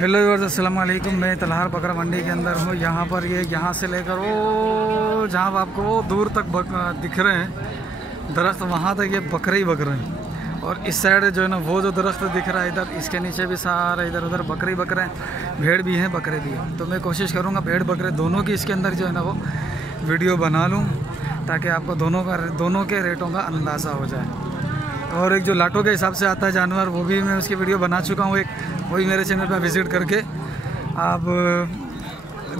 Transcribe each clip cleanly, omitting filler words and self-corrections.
Hello viewers, अस्सलाम वालेकुम। मैं तलहार बकरा मंडी के अंदर हूँ। यहाँ पर ये यहाँ से लेकर वो जहाँ आपको वो दूर तक दिख रहे हैं दरख्त, वहाँ तक ये बकरे ही बकरे हैं। और इस साइड जो है ना वो जो दरख्त दिख रहा है इधर, इसके नीचे भी सारे इधर उधर बकरे ही बकरे हैं। भेड़ भी हैं, बकरे भी हैं। तो मैं कोशिश करूँगा भेड़ बकरे दोनों की इसके अंदर जो है ना वो वीडियो बना लूँ, ताकि आपको दोनों के रेटों का अंदाज़ा हो जाए। और एक जो लाटों के हिसाब से आता है जानवर, वो भी मैं उसकी वीडियो बना चुका हूँ एक, वही मेरे चैनल पर विज़िट करके आप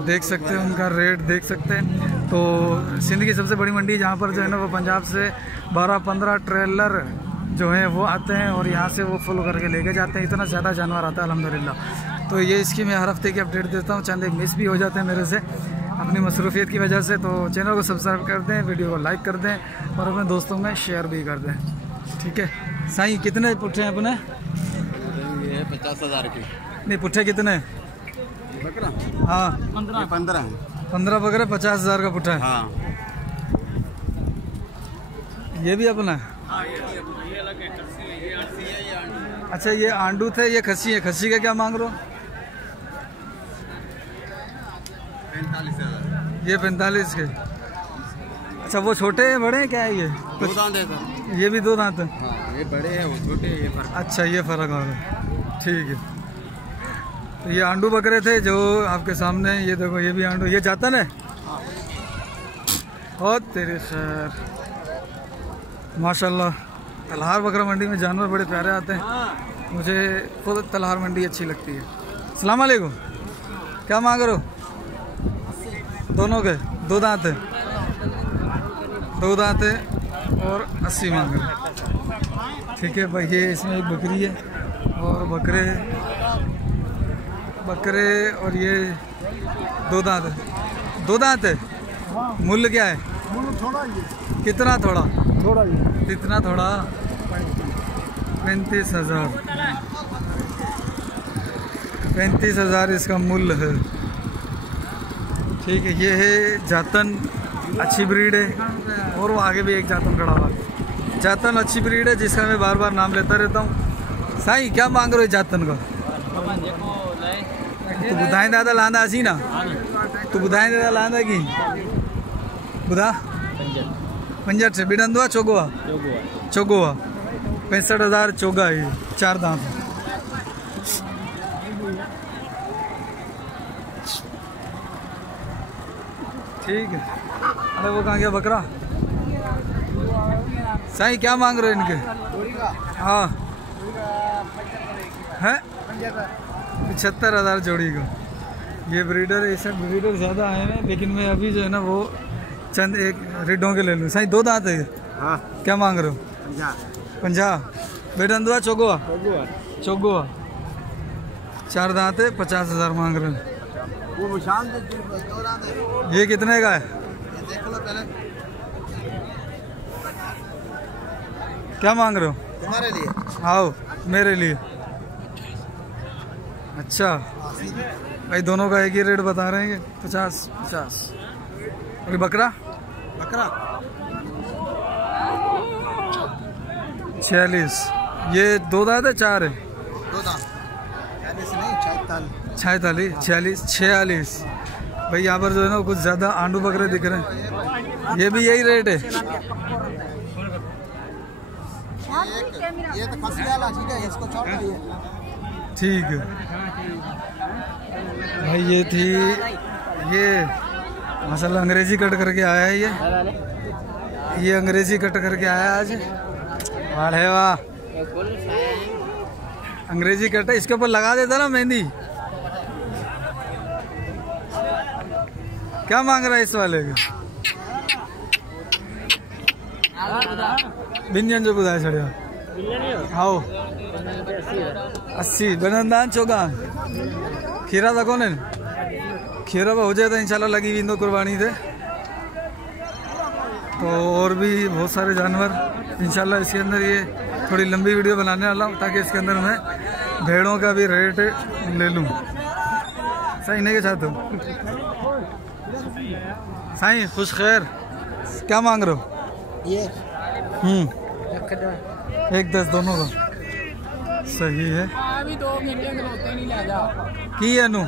देख सकते हैं, उनका रेट देख सकते हैं। तो सिंध की सबसे बड़ी मंडी जहाँ पर जो है ना वो पंजाब से 12-15 ट्रेलर जो हैं वो आते हैं और यहाँ से वो फुल करके लेके जाते हैं। इतना ज़्यादा जानवर आता है अल्हम्दुलिल्लाह। तो ये इसकी मैं हर हफ्ते की अपडेट देता हूँ। चंद एक मिस भी हो जाते हैं मेरे से अपनी मसरूफियत की वजह से। तो चैनल को सब्सक्राइब कर दें, वीडियो को लाइक कर दें और अपने दोस्तों में शेयर भी कर दें। ठीक है साईं, कितने पुट्ठे हैं अपने? ये 50,000 की। नहीं, पुट्ठे कितने बकरा? हाँ 15 है। 15 बकरे 50,000 का पुट्ठा है। हाँ। ये भी अपना है? हाँ, ये अलग है। खस्सी है, ये आंडू है, ये आंडू। अच्छा, ये आंडू थे, ये खस्सी है। खस्सी का क्या मांग रहे हो? 45,000। ये 45 के। अच्छा, वो छोटे हैं बड़े हैं क्या है? ये दो दांत है सर। ये भी दो दांत है। हाँ, ये बड़े हैं, वो छोटे हैं, ये फर्क। अच्छा, ये फ़र्क आ रहा है। ठीक है। तो ये आंडू बकरे थे जो आपके सामने, ये देखो ये भी आंडू। ये जातन है? और तेरे खैर माशाल्लाह। तलहार बकरा मंडी में जानवर बड़े प्यारे आते हैं। मुझे खुद तलहार मंडी अच्छी लगती है। अस्सलाम वालेकुम। क्या मांग रहे हो? दोनों के दो दांत है? दो दांत है और 80 मांग रहे। ठीक है भाई, ये इसमें एक बकरी है और बकरे और ये दो दांत है। दो दांत है। मूल्य क्या है? थोड़ा कितना? थोड़ा ये कितना? थोड़ा 35,000। 35,000 इसका मूल्य है। ठीक है, ये है जातन, अच्छी ब्रीड है। और वो आगे भी एक जातन खड़ा हुआ है। जातन अच्छी ब्रीड है जिसका मैं बार बार नाम लेता रहता हूँ। साईं, क्या मांग रहे हो जातन का? तू बुधाए दादा लांदा असी ना? तू बुधाए दादा लांदा की बुधा 65 से बिडंदुआ चोगुआ चोगुआ 65,000 चोगा है। 4 दांत। ठीक है। अरे वो कहाँ गया बकरा? साईं, क्या मांग रहे हो इनके? हाँ है 75,000 जोड़ी का। ये ब्रीडर है, इससे ब्रीडर ज़्यादा आए हैं, लेकिन मैं अभी जो है ना वो चंद एक रेडों के ले लूँ। साईं, दो दांत है ये? हाँ। क्या मांग रहे हो? 50। बेडंदुआ चोगुआ चोगुआ 4 दांत है, 50,000 मांग रहे हैं। वो शाम से दो दांत है। ये कितने का है? ये देख लो पहले। क्या मांग रहे हो? तुम्हारे लिए। आओ मेरे लिए। अच्छा भाई, दोनों का एक ही रेट बता रहे हैं कि 50-50। और बकरा? बकरा 46। ये दो दांत है, 4 है? दो दांत। 46 नहीं, 46। 46, 46। भाई यहाँ पर जो है ना कुछ ज़्यादा आंडू बकरे दिख रहे हैं। ये भी यही रेट है? ये तो खस्सी वाला, ठीक है, इसको छोड़ दो। ठीक है भाई। ये थी, ये माशाल्लाह अंग्रेजी कट करके आया है। ये अंग्रेजी कट करके आया आज। वाह वाह, अंग्रेजी कट है। इसके ऊपर लगा देता ना मेहंदी। क्या मांग रहा है इस वाले का? बिंजन जो बुधाए छड़िया। आओ 80। बनंदान चौगान खीरा था कौन है? खीरा पर हो जाए तो इंशाल्लाह लगी हुई कुर्बानी थे। तो और भी बहुत सारे जानवर इंशाल्लाह इसके अंदर, ये थोड़ी लंबी वीडियो बनाने वाला हूँ ताकि इसके अंदर मैं भेड़ों का भी रेट ले लूँ। सही नहीं के साथ हो? साईं खुश खैर, क्या मांग रहे हो? ये 1-10 दोनों का। सही है। अभी 2 घंटे खलोते नहीं ले जा की एनू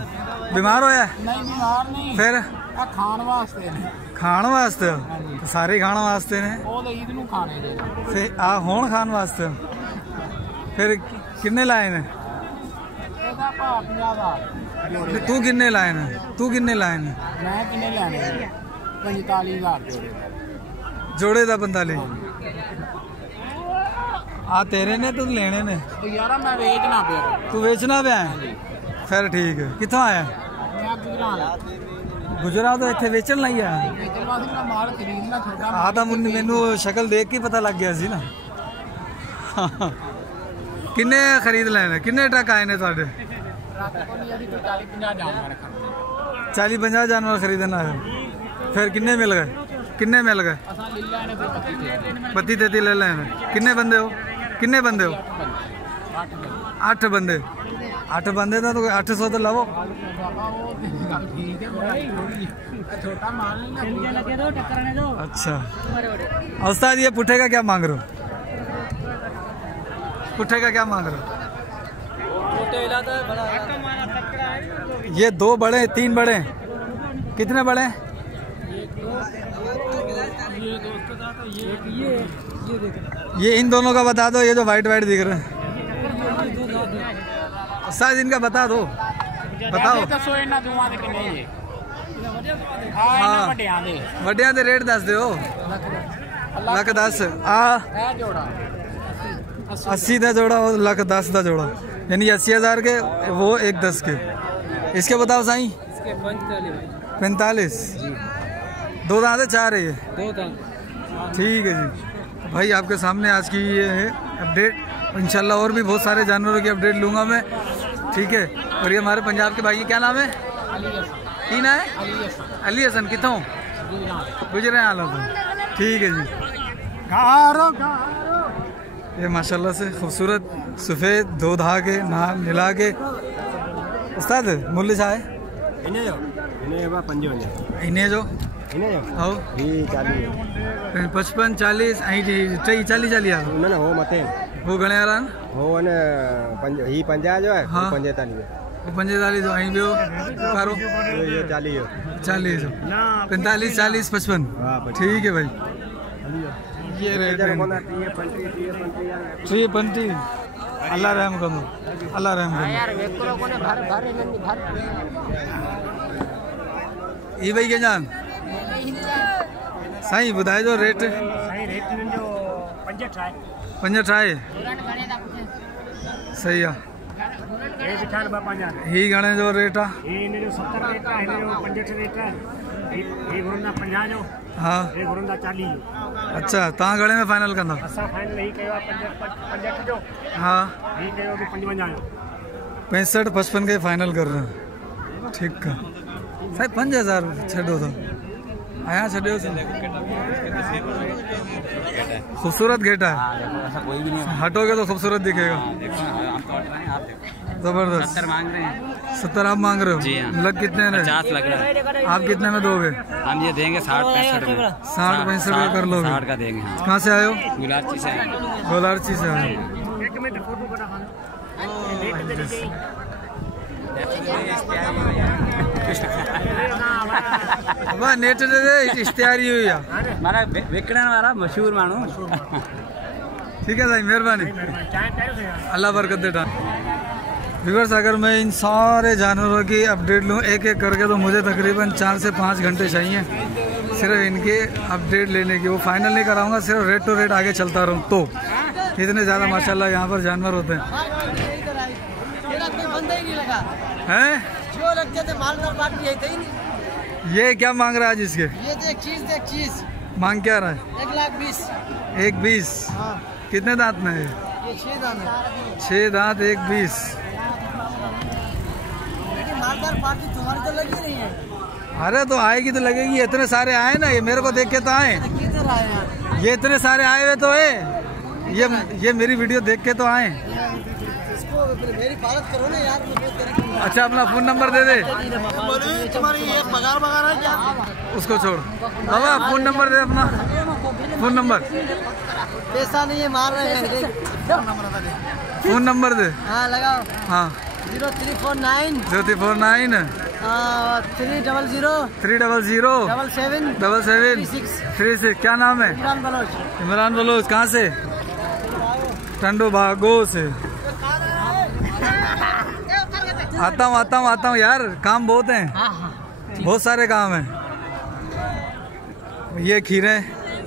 बीमार होया? नहीं बीमार नहीं, फिर खाण वास्ते ने। खाण वास्ते तो सारे खाण वास्ते ने, ਉਹ ਤਾਂ ਈਦ ਨੂੰ ਖਾਣੇ ਦੇ। ते आ होण खाण वास्ते। फिर किन्ने लाए ने? ਇਹਦਾ ਭਾਅ 50 ਦਾ। तू किन्ने लाए ने? तू किन्ने लाए ने? ਮੈਂ ਕਿੰਨੇ ਲੈਣੇ? 45,000 ਦੇ। जोड़े दा 45। आ तेरे ने तू लेने ने? ਉਹ ਯਾਰਾ ਮੈਂ ਵੇਚਣਾ ਪਿਆ। तू बेचना पे आया? फिर ठीक है। कितों आया? ਮੈਂ ਗੁਜਰਾਂ गुजरात तो इतने बेचन लाई आया? ਵੇਚਣ ਵਾਸਤੇ ਮੈਂ ਮਾਲ ਖਰੀਦਣਾ ਛੋਟਾ। आ तो मैनू शक्ल देख के पता लग गया सी ना। किन्ने खरीद लेने? किन्ने ट्रक आए ने तुहाडे? ਰਾਤ ਕੋਲ ਨਹੀਂ ਅਸੀਂ 40-50 ਜਾਨਵਰ ਖਰੀਦੇ। 40-50 जानवर खरीदना है। फिर किन्ने मिल गए? किन्ने मिल गए? ਅਸਾਂ ਲੈ ਲੈਣੇ ਕੋਈ 32-33 ले लेने। किन्ने बंदे हो? किन्ने बंदे हो? 8 बंदे। 8 बंदे था तो 800 तो लवो। ਬਾਬਾ ਉਹ ਠੀਕ ਹੈ ਬੜਾਈ ਹੋਗੀ। ਛੋਟਾ ਮਾਲ नहीं ना लगे दो टक्करने दो। अच्छा उस्ताद ये पुट्ठे का क्या मांग रहे हो? पुट्ठे का क्या मांग रहे हो? ये 2 बड़े 3 बड़े कितने बड़े? ये इन दोनों का बता दो। ये जो वाइट वाइट दिख रहे हैं उस्ताद इनका बता दो। बताओ ਦੱਸੋ ਇਹਨਾਂ ਦੋਵਾਂ ਦੇ ਕਿੰਨੇ ਜੀ? हाँ ਇਹਨਾਂ ਵੱਡਿਆਂ ਦੇ वड्डिया दे रेट दस दो। लख 10 आ ਇਹ ਜੋੜਾ 80 का जोड़ा और लख 10 का जोड़ा, यानी 80,000 के वो 1 10 के। इसके बताओ साईं? इसके 45। 2 दांत है 4 है ये? 2 दांत। ठीक है जी। भाई आपके सामने आज की ये है अपडेट। इंशाल्लाह और भी बहुत सारे जानवरों की अपडेट लूँगा मैं, ठीक है। और ये हमारे पंजाब के भाई क्या नाम है? की ना है? अली हसन। कितों? गुजरे आलो तो। ठीक है जी। ये माशाल्लाह से खूबसूरत सफ़ेद 2 धागे नहा मिला के। उस्ताद मूल्य छा है इन्हें जो 55 इन्हें जो इन्हें जो आओ 55 40 40 40 न हो मते वो घणे वाला हो ने 50 जो है हाँ। 45 वो 45 जो आई बियो करो ये 40 जो 40 जो 45 40 55। हाँ, ठीक है भाई। ये रेट है 350। अल्लाह रहम करो, अल्लाह रहम करो। यार वेकरो कोने भर भर भर ये भाई के जान साईं ॿुधाए जो रेट? सही रेट जो 55 55 सही आहे। ये 50 ही घणे जो रेट आहे? ये इन जो 70 रेट है, इन जो 65 रेट है। ये गुरुंदा 50 जो, हाँ ये गुरुंदा 40 जो। अच्छा तव्हां घणे में फाइनल कंदव? असां फाइनल ही कयो 65 जो, हाँ ही कयो 55 जो। 65 55 के फाइनल कर रहे हैं। ठीक है साईं 5000 छॾो तो आया छॾियो खूबसूरत घेटा है। कोई भी नहीं हटोगे तो खूबसूरत दिखेगा। जबरदस्त। 70 मांग रहे हैं। 70 आप मांग रहे हो? जी हाँ। लग कितने में? 50 लग रहा है। आप कितने में दोगे? हम ये देंगे 60-65 में। 60-65 में कर लोगे? 60 का देंगे। हाँ। कहाँ से आए हो? गुलाची से गोलारची से आए हो? एक मिनट फोटो बना वाह नेट दे इश्तिहारी हुई है मारा विकणन वाला मशहूर मानू। ठीक है साईं मेहरबानी अल्लाह बरकत दे। व्यूअर्स अगर मैं इन सारे जानवरों की अपडेट लूँ एक एक करके तो मुझे तकरीबन 4 से 5 घंटे चाहिए सिर्फ इनके अपडेट लेने की। वो फाइनल नहीं कराऊंगा, सिर्फ रेट टू रेट आगे चलता रहूँ तो। इतने ज़्यादा माशाल्लाह यहाँ पर जानवर होते हैं। हैं ये क्या मांग रहा है आज इसके? ये देख चीज मांग क्या रहा है? 1,20,000। 1,20,000। कितने दांत में है? ये 6 दांत है। 6 दांत 1,20,000। मालदार पार्टी तुम्हारी तो लगी नहीं है। अरे तो आएगी तो लगेगी। इतने सारे आए ना, ये मेरे को देख के तो आए। किधर आए हैं? ये इतने सारे आए हुए तो है, ये मेरी वीडियो देख के तो आए। इसको मेरी पालत करो ना यार। अच्छा अपना फोन नंबर दे दे। तुम्हारी एक पगार है क्या? उसको छोड़ बाबा, फोन नंबर दे अपना। Phone number? पैसा नहीं है, मार रहे हैं। फोन नंबर दे। हाँ लगाओ। हाँ 0349 0349 300 300 77 36। क्या नाम है? इमरान बलोच। इमरान बलोच। कहाँ से? टंडो भागो से। आता हूँ यार, काम बहुत हैं, बहुत सारे काम हैं। ये खीरे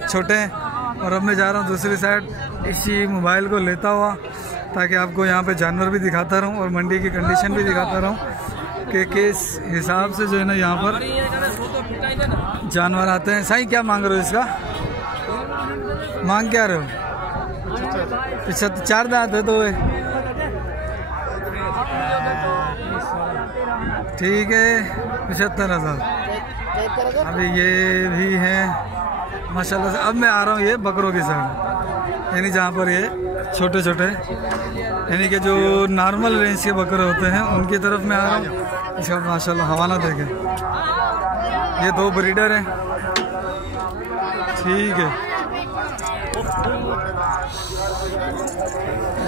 छोटे हैं और अब मैं जा रहा हूँ दूसरी साइड इसी मोबाइल को लेता हुआ, ताकि आपको यहाँ पे जानवर भी दिखाता रहूँ और मंडी की कंडीशन भी दिखाता रहूँ कि किस हिसाब से जो है ना यहाँ पर जानवर आते हैं। सही क्या मांग रहे हो इसका? मांग क्या रहे हो? 4 दांत है तो ठीक है, 75,000। अभी ये भी है माशाल्लाह से। अब मैं आ रहा हूँ ये बकरों की साइड, यानी जहाँ पर ये छोटे छोटे यानी कि जो नॉर्मल रेंज के बकरे होते हैं उनकी तरफ मैं आ रहा हूँ। इसका माशाल्लाह हवाला देखें, ये 2 ब्रीडर हैं। ठीक है,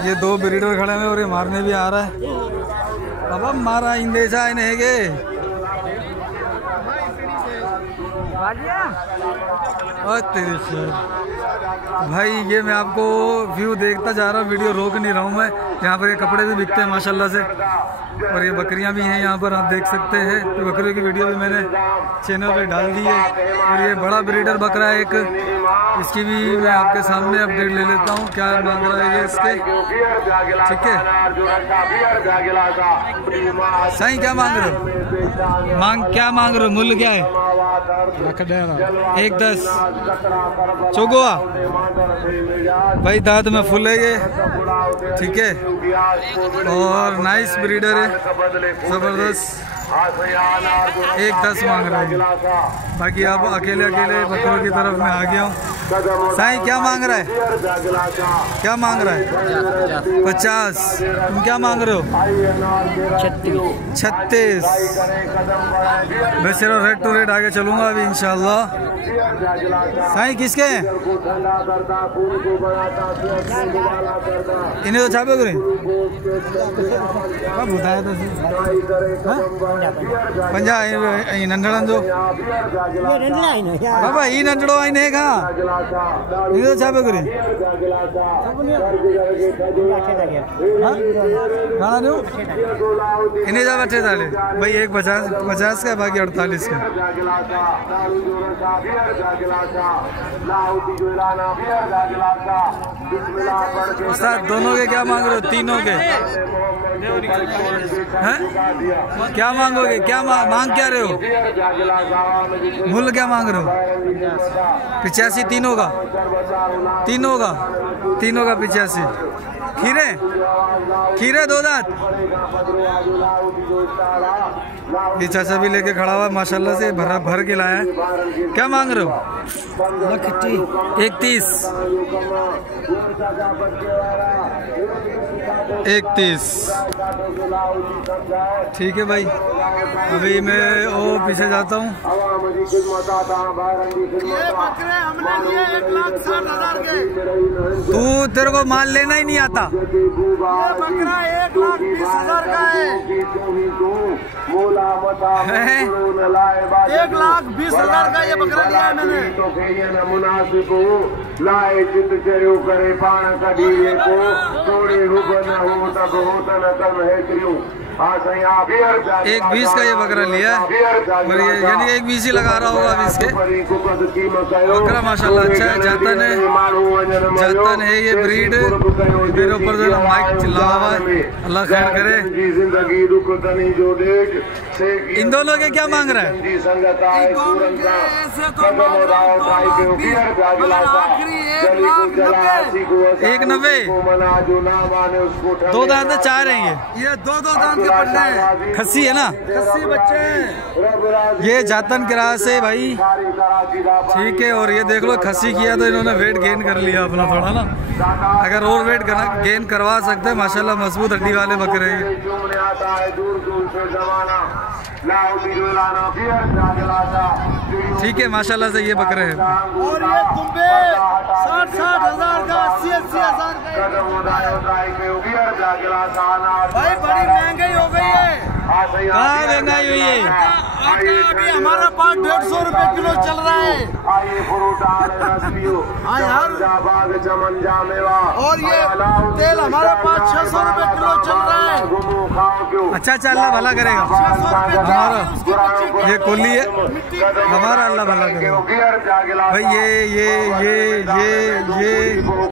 ये 2 ब्रीडर खड़े हैं और ये मारने भी आ रहा है। अब मारा इंदेशा इन्हें भाई, ये मैं आपको व्यू देखता जा रहा हूँ, वीडियो रोक नहीं रहा हूँ मैं। यहाँ पर ये कपड़े भी बिकते हैं माशाल्लाह से, और ये बकरियाँ भी हैं यहाँ पर, आप देख सकते हैं। तो बकरियों की वीडियो भी मैंने चैनल पे डाल दी है। और ये बड़ा ब्रीडर बकरा है एक, इसकी भी मैं आपके सामने अपडेट ले लेता हूँ क्या मांग रहा है ये इसके। ठीक है, सही क्या मांग रहे हो? क्या मांग रहे हो? मूल्य क्या है? 110 चौगुआ भाई, दांत में फुल है ये। ठीक है, और नाइस ब्रीडर है, जबरदस्त। 110 मांग रहे हैं। बाकी अब अकेले बकरों की तरफ मैं आ गया हूँ। साईं क्या मांग रहा है? क्या मांग रहा है? 50। तुम क्या मांग रहे हो? 36। मैं सिर्फ रेट टू रेट आगे चलूंगा अभी इंशाल्लाह। साईं किसके हैं? इन्हें तो छापे करें बताया था 50 नंढड़न जो बाबा ही नंढड़ो आईने कहा इन्हें तो छापे करें खाना दो इन्हें जा बैठे था भाई। एक 50 का, बाकी 48 का। उस्ताद दोनों के क्या मांग रहे हो? तीनों के हैं? क्या मांगोगे? क्या मांग क्या रहे हो? मूल्य क्या मांग रहे हो? 85 तीनों का 85। खीरे 2 दांत। ये चाचा भी लेके खड़ा हुआ माशाल्लाह से, भर के लाया है। क्या मांग रहे हो? 31। ठीक है भाई, अभी मैं वो पीछे जाता हूँ। तू तेरे को माल लेना ही नहीं आता। ये बकरा 1,20,000 का है। 1,20,000 का ये बकरा लिया है मैंने। मुनासिब लाए जित चरियो करे पाण कढी को थोड़ी रुब न हो तब हो तन कम है क्यों। 1,20 का ये बकरा लिया है, यानी 1,20 ही लगा रहा होगा अभी इसके। बकरा माशाल्लाह अच्छा है, जातन है ये ब्रीड। मेरे ऊपर जो है माइक चिल्ला हुआ है, अल्लाह खैर करे। इन दोनों के क्या मांग रहा है? एक 90। 2 दांत 4 हैं ये 2 दांत के पट्टे हैं। खस्सी है ना? खस्सी बच्चे हैं ये, जातन किराया से भाई। ठीक है, और ये देख लो खस्सी किया तो इन्होंने वेट गेन कर लिया अपना थोड़ा ना। अगर और वेट गेन करवा सकते हैं माशाल्लाह, मजबूत हड्डी वाले बकरे। ठीक है, माशाल्लाह से ये बकरे हैं। और ये दुम्बे 60-60 हजार का, 80-80 हजार का। भाई बड़ी महंगाई हो गई है। कहाँ महंगाई हुई है? आटा अभी हमारा पास 150 रुपए किलो चल रहा है। हाँ यार, और ये तेल हमारे पास 600 रुपए किलो चल रहा है। अच्छा अच्छा, अल्लाह भला करेगा। 600 रुपए हमारा ये कोली है, हमारा अल्लाह भला करेगा भाई। ये